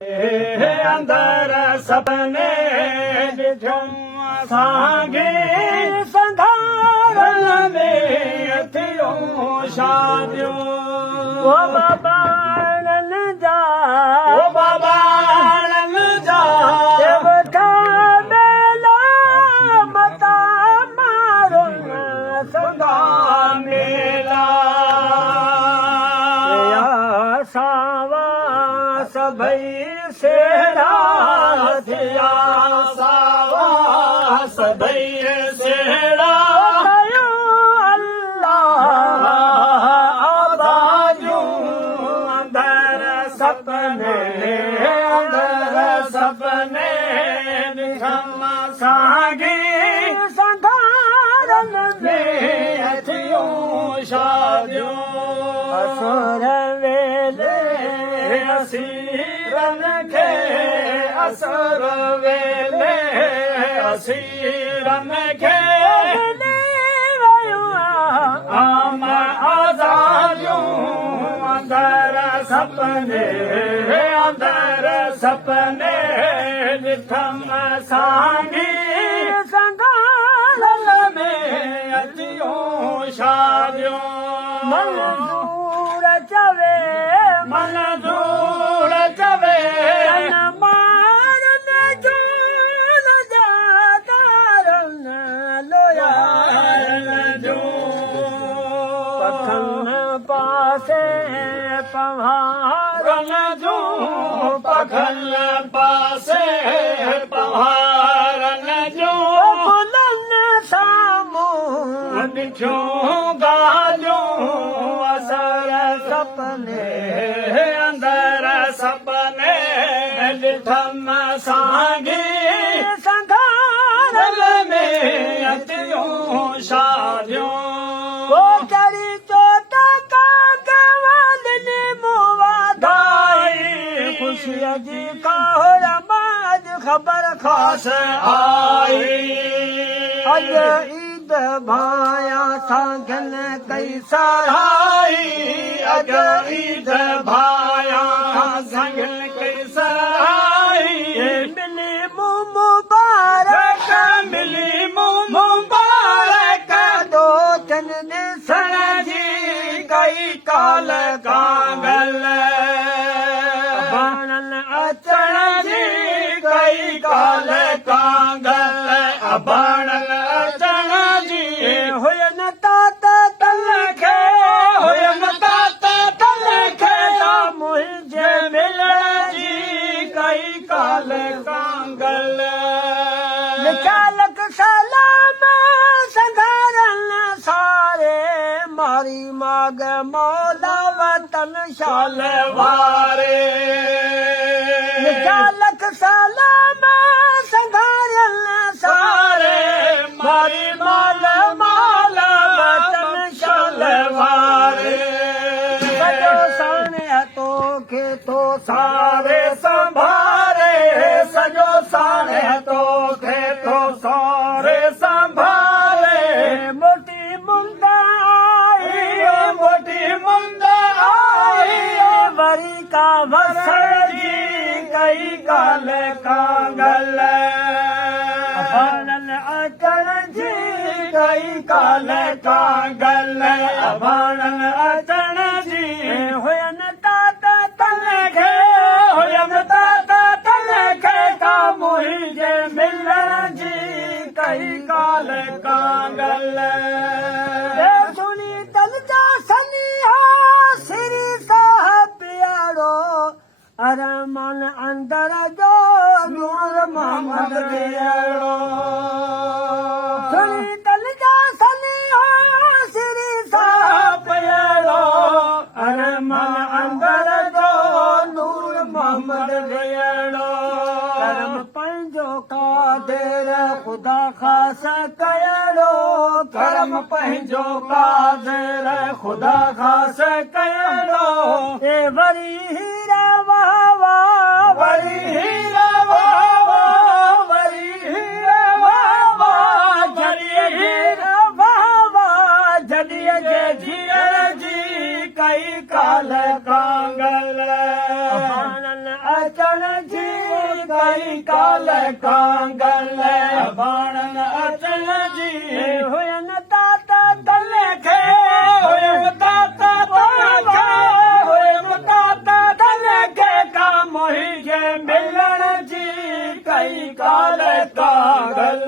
अंदर सपने ॾिठूं असांखे संधारण में थियूं शादियूं ओ बाबाणनि जा ओ बाबाणनि जा वेठा मेला मता मारुन संधा मेला सावा सभई सेड़ा थिया सावा सभई सेड़ा अल्लाह आबाजूं अंदर सपने ॾिठम असांखे संधारण में थियूं शादियूं असुर वेले असीरन खे असुर वेले असीरन खे आम आज़ादियूं अंदर सपने ॾिठम असांखे संधारण में अचियूं शादियूं मंज़ूर चवे मंज़ूर चवे मारन जून जा तारन लोयारन जूं पखन पासे पहाड़न जूं पखन पासे पहाड़न जूं फुलन साम्हूं ॾिठूं ॻाल्हियूं असर सपने अंदर सपने ॾिठम असांखे संधारण में अचियूं शादियूं चढ़ी चोट कागवादनी मुवाधाई ख़ुशीअ जी काहर माज ख़बर ख़ास आई अॼु ईद भाया सागन कई सहाई अॼु ईद भाया सागन कई सहाई मिली मुंहुं मुबारक मिली मुंहुं मुबारक दो चन ॾिसण जी कई काल कांगल बाणन अचण जी कई काल कांगल बाणन अचण जी हुयन तात तन खे हुयन तात तन खे मुंहिंजे मिलण जी कई काल कांगल चालक सलाम संधारण सारे मारी माग मौला वतन शाल वारे चालक सलाम संधारण सारे मारी माल माल वतन शाल वारे सॼो साणे तोखे तो सारे संभारे सॼो साणे तोखे तो सारे संभाले मोटी मुंद आई मोटी मुंद आई वरी का वसण जी कई काल कांगल बाणन अचण जी कई काल कांगल बाणन अचण जी हुयन तात तन खे हुयन तात तन खे का मुंहिंजे मिलण जी कई काल कांगल सुनी तल जा सनिहा श्री साहब प्यारो अरमान अंदर जो नूर मोहम्मद प्यारो सुनी तल जा सनिहा श्री साहब प्यारो अरमान अंदर जो नूर मोहम्मद प्यारो करम पंहिंजो कादिर ख़ुदा ख़ास कयड़ो करम पंहिंजो कादिर ख़ुदा ख़ास कयड़ो ए वरी हीरा वाह वाह वरी हीरा वाह वाह वरी हीरा वाह वाह जॾहिं हीरा वाह वाह जॾहिं जे धीअर जी कई काल कांगल अचण जी कई काल कांगल बाणन अचन जी हुयन तात तले खे हुयन तात तले हुयन तात तले खे का मोही जे मिलन जी कई काल कांगल